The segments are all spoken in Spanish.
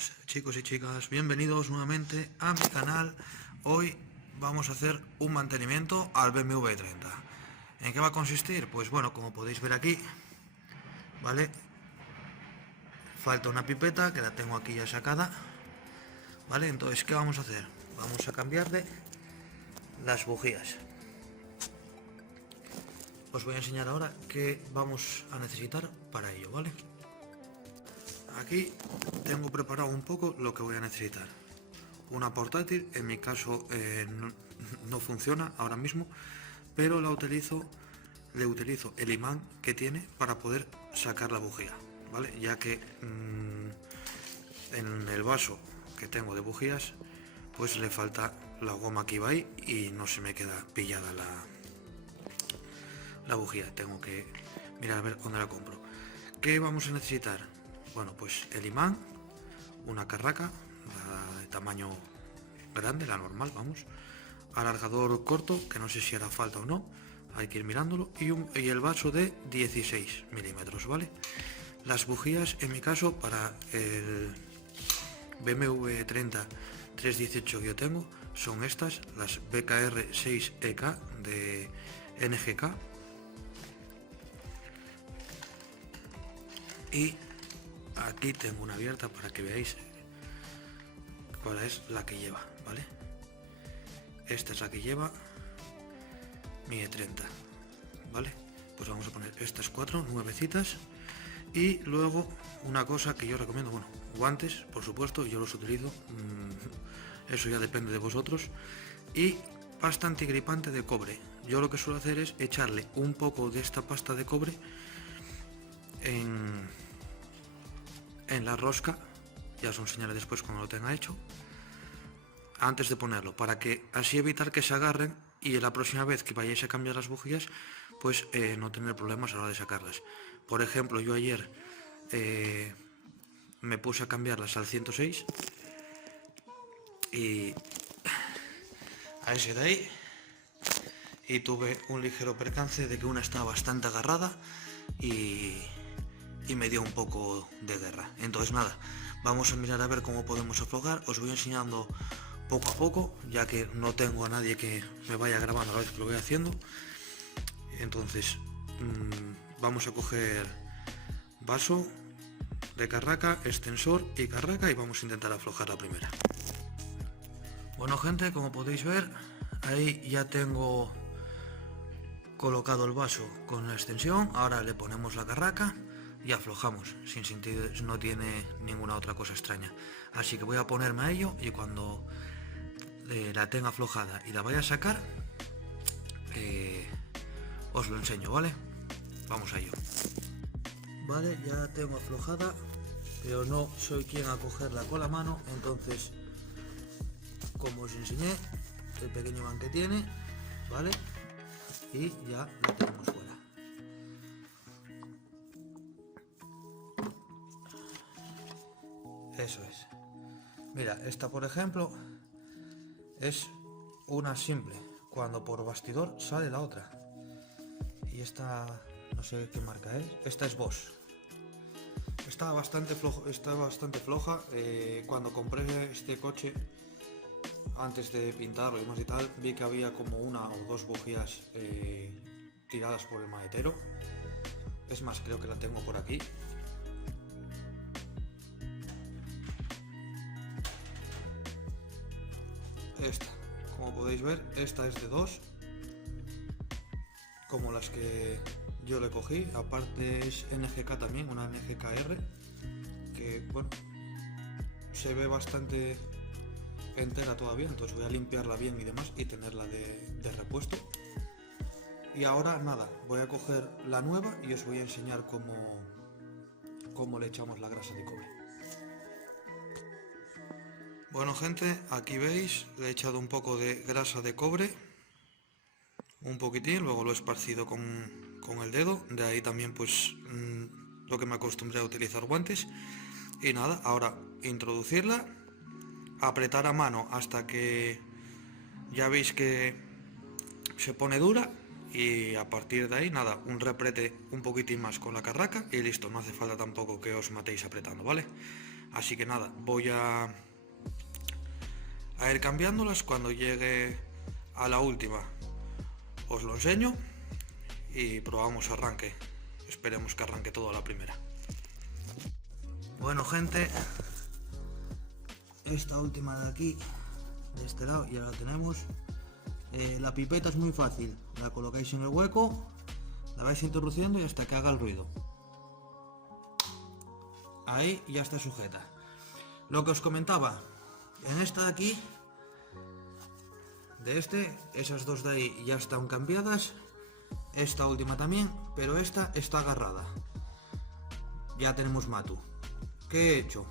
buenas chicos y chicas, bienvenidos nuevamente a mi canal. Hoy vamos a hacer un mantenimiento al BMW 30. ¿En qué va a consistir? Pues bueno, como podéis ver aquí, ¿vale? Falta una pipeta que la tengo aquí ya sacada, ¿vale? Entonces, ¿qué vamos a hacer? Vamos a cambiarle las bujías. Os voy a enseñar ahora qué vamos a necesitar para ello, ¿vale? Aquí tengo preparado un poco lo que voy a necesitar. Una portátil, en mi caso no funciona ahora mismo, pero le utilizo el imán que tiene para poder sacar la bujía, ¿vale? Ya que en el vaso que tengo de bujías, pues le falta la goma que iba ahí y no se me queda pillada la bujía. Tengo que mirar a ver dónde la compro. ¿Qué vamos a necesitar? Bueno, pues el imán, una carraca de tamaño grande, la normal, vamos, alargador corto, que no sé si hará falta o no, hay que ir mirándolo, y el vaso de 16 milímetros, ¿vale? Las bujías, en mi caso, para el BMW 30 318 que yo tengo, son estas, las BKR 6EK de NGK. Y aquí tengo una abierta para que veáis cuál es la que lleva, ¿vale? Esta es la que lleva mi E30, ¿vale? Pues vamos a poner estas cuatro nuevecitas. Y luego una cosa que yo recomiendo, bueno, guantes, por supuesto, yo los utilizo, eso ya depende de vosotros. Y pasta antigripante de cobre. Yo lo que suelo hacer es echarle un poco de esta pasta de cobre en la rosca, ya os enseñaré después cuando lo tenga hecho, antes de ponerlo, para que así evitar que se agarren y la próxima vez que vayáis a cambiar las bujías, pues no tener problemas a la hora de sacarlas. Por ejemplo, yo ayer me puse a cambiarlas al 106 y a ese de ahí, y tuve un ligero percance de que una estaba bastante agarrada y me dio un poco de guerra. Entonces nada, vamos a mirar a ver cómo podemos aflojar. Os voy enseñando poco a poco, ya que no tengo a nadie que me vaya grabando a la vez que lo voy haciendo. Entonces vamos a coger vaso de carraca, extensor y carraca, y vamos a intentar aflojar la primera. Bueno gente, como podéis ver, ahí ya tengo colocado el vaso con la extensión. Ahora le ponemos la carraca y aflojamos, sin sentido, no tiene ninguna otra cosa extraña. Así que voy a ponerme a ello, y cuando la tenga aflojada y la vaya a sacar, os lo enseño, ¿vale? Vamos a ello. Vale, ya tengo aflojada, pero no soy quien a cogerla con la mano, entonces, como os enseñé, el pequeño imán que tiene, ¿vale? Y ya lo tenemos fuera. Eso es. Mira, esta por ejemplo es una simple, cuando por bastidor sale la otra. Y esta, no sé qué marca es, esta es Bosch. Está bastante floja. Cuando compré este coche, antes de pintarlo y más y tal, vi que había como una o dos bujías tiradas por el maletero. Es más, creo que la tengo por aquí. Esta, como podéis ver, esta es de 2, como las que yo le cogí. Aparte es NGK también, una NGKR, que bueno, se ve bastante entera todavía, entonces voy a limpiarla bien y demás y tenerla de repuesto. Y ahora nada, voy a coger la nueva y os voy a enseñar cómo le echamos la grasa de cobre. Bueno gente, aquí veis, le he echado un poco de grasa de cobre, un poquitín, luego lo he esparcido con el dedo, de ahí también pues lo que me acostumbré a utilizar guantes. Y nada, ahora introducirla, apretar a mano hasta que ya veis que se pone dura, y a partir de ahí nada, un reprete un poquitín más con la carraca y listo, no hace falta tampoco que os matéis apretando, ¿vale? Así que nada, voy a ir cambiándolas. Cuando llegue a la última os lo enseño y probamos arranque. Esperemos que arranque todo a la primera. Bueno, gente, esta última de aquí, de este lado, ya la tenemos. La pipeta es muy fácil, la colocáis en el hueco, la vais introduciendo y hasta que haga el ruido. Ahí ya está sujeta. Lo que os comentaba, en esta de aquí, esas dos de ahí ya están cambiadas, esta última también, pero esta está agarrada. Ya tenemos matu. ¿Qué he hecho?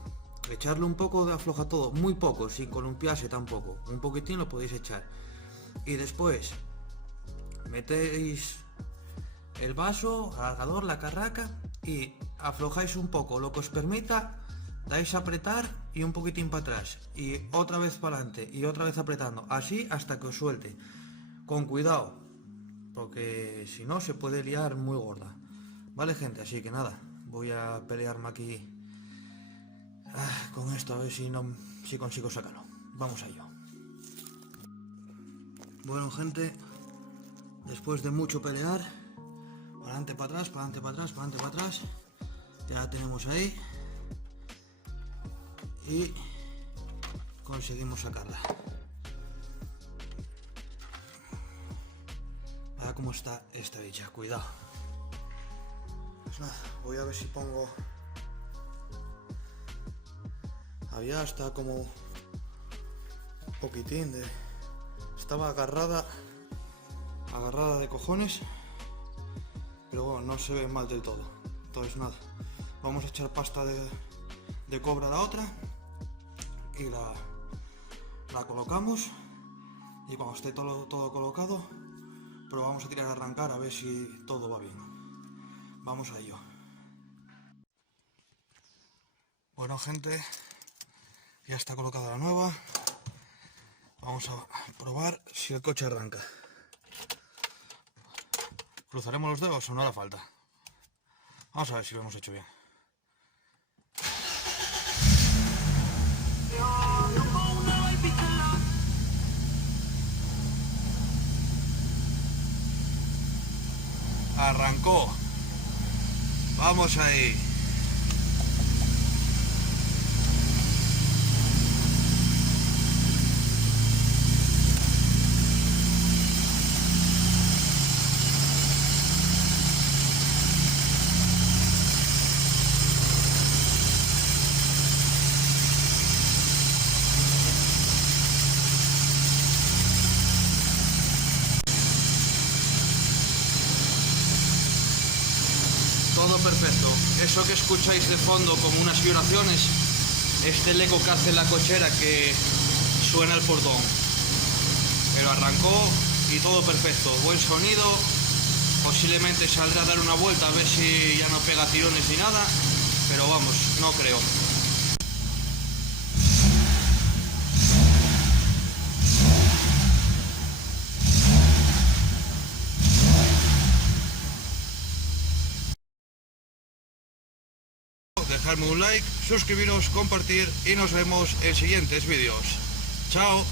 Echarle un poco de afloja todo, muy poco, sin columpiarse tampoco, un poquitín lo podéis echar. Y después metéis el vaso, el alargador, la carraca y aflojáis un poco, lo que os permita, dais a apretar y un poquitín para atrás y otra vez para adelante y otra vez apretando, así hasta que os suelte. Con cuidado, porque si no se puede liar muy gorda. Vale, gente, así que nada, voy a pelearme aquí con esto, a ver si consigo sacarlo. Vamos a ello. Bueno, gente, después de mucho pelear, para adelante, para atrás, para adelante, para atrás, para adelante, para atrás, ya la tenemos ahí y conseguimos sacarla. Ahora cómo está esta bicha, cuidado. Pues nada, voy a ver si pongo. Había hasta como un poquitín de. Estaba agarrada de cojones, pero bueno, no se ve mal del todo. Entonces nada, vamos a echar pasta de cobra a la otra y la colocamos, y cuando esté todo colocado probamos a tirar a arrancar a ver si todo va bien. Vamos a ello. Bueno, gente, ya está colocada la nueva. Vamos a probar si el coche arranca. ¿Cruzaremos los dedos o no hará falta? Vamos a ver si lo hemos hecho bien. Arrancó. Vamos ahí. Todo perfecto. Eso que escucháis de fondo como unas vibraciones, este el eco que hace la cochera, que suena el portón. Pero arrancó y todo perfecto. Buen sonido. Posiblemente saldrá a dar una vuelta a ver si ya no pega tirones ni nada. Pero vamos, no creo. Dejarme un like, suscribiros, compartir y nos vemos en siguientes vídeos. Chao.